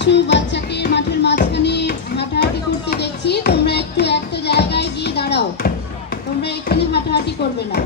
কিছু বাচ্চাকে মাঠের মাঝখানে হাঁটাহাঁটি করতে দেখছি। তোমরা একটু একটা জায়গায় গিয়ে দাঁড়াও। তোমরা এখানে হাঁটাহাঁটি করবে না।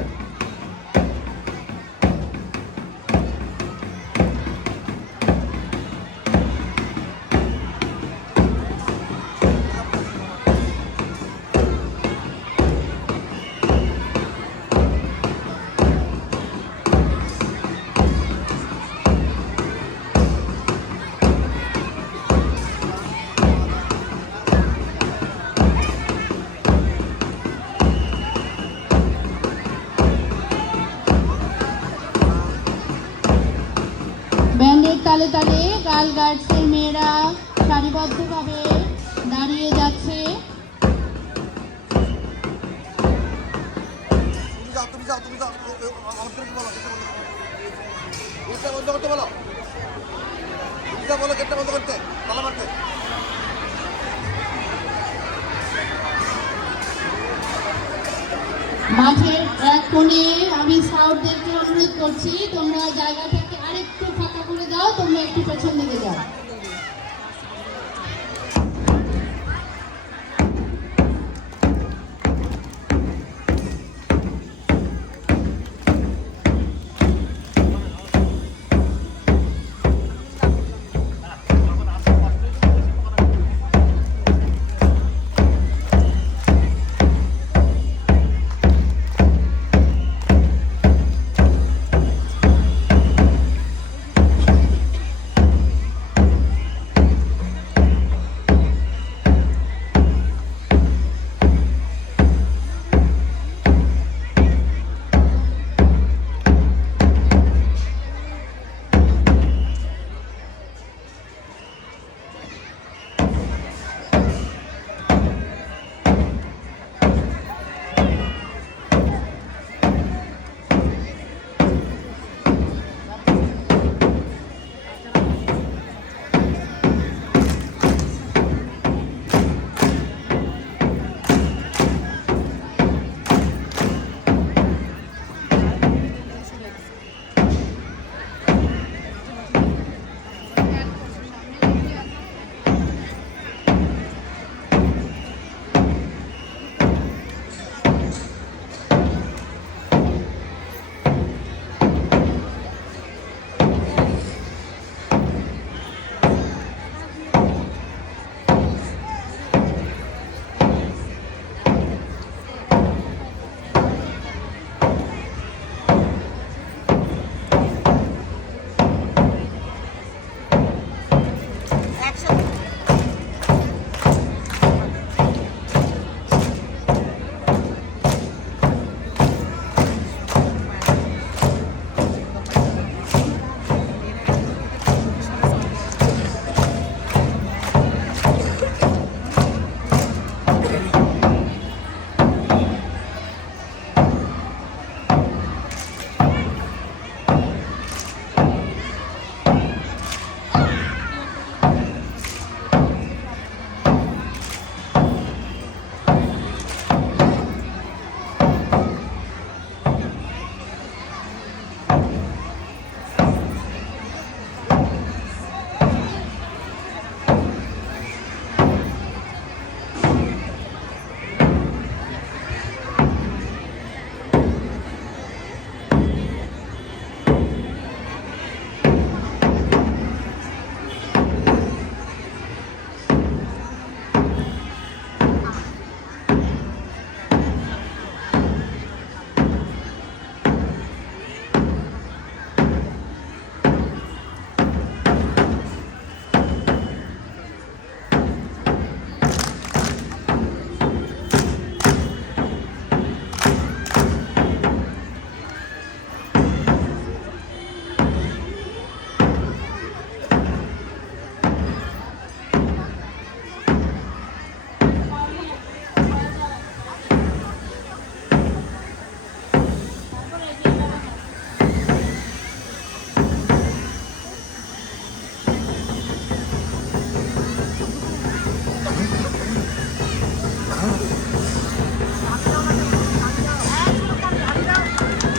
গার্ল গার্ডসের মেয়েরা সারিবদ্ধভাবে দাঁড়িয়ে যাচ্ছে। বলো গেটটা বন্ধ করতে তালা মারতে। মাঠের এক কোণে আমি স্কাউটদেরকে অনুরোধ করছি তোমরা ফাঁকা করে দাও তোমরা একটু পেছন দিকে যাও।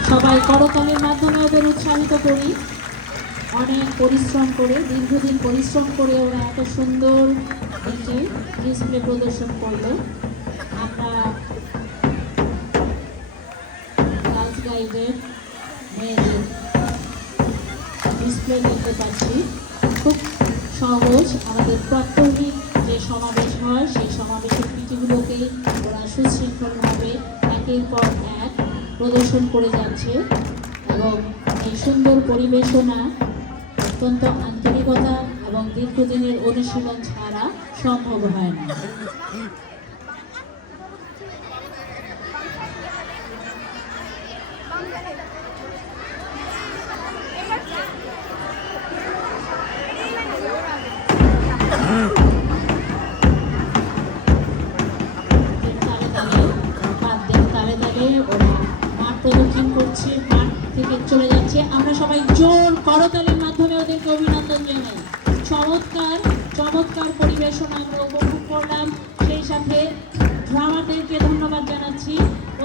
সবাই করতালের মাধ্যমে ওদের উৎসাহিত করি। অনেক পরিশ্রম করে, দীর্ঘদিন পরিশ্রম করে ওরা এত সুন্দর একটি ডিসপ্লে প্রদর্শন করল। আমরা গার্লস গাইডের মেয়েদের ডিসপ্লে দেখতে পাচ্ছি। খুব সহজ, আমাদের প্রাত্যহিক যে সমাবেশ হয়, সেই সমাবেশের পিটিগুলোকেই ওরা সুশৃঙ্খলভাবে একের পর প্রদর্শন করে যাচ্ছে এবং এই সুন্দর পরিবেশনা অত্যন্ত আন্তরিকতা এবং দীর্ঘদিনের অনুশীলন ছাড়া সম্ভব হয় না। তালে চমৎকার চমৎকার পরিবেশনা আমরা উপভোগ করলাম। সেই সাথে ড্রামাদেরকে ধন্যবাদ জানাচ্ছি।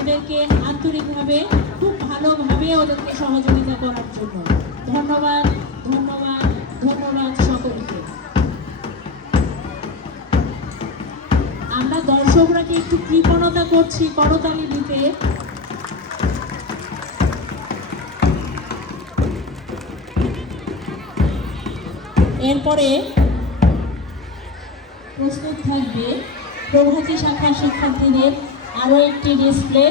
ওদেরকে আন্তরিকভাবে, খুব ভালোভাবে ওদেরকে সহযোগিতা করার জন্য। ধন্যবাদ ধন্যবাদ ধন্যবাদ সকলকে। আমরা দর্শকরা কি একটু কৃপণতা করছি করতালি দিতে? এরপরে প্রস্তুত থাকবে প্রভাতী শাখার শিক্ষার্থীদের আরও একটি ডিসপ্লে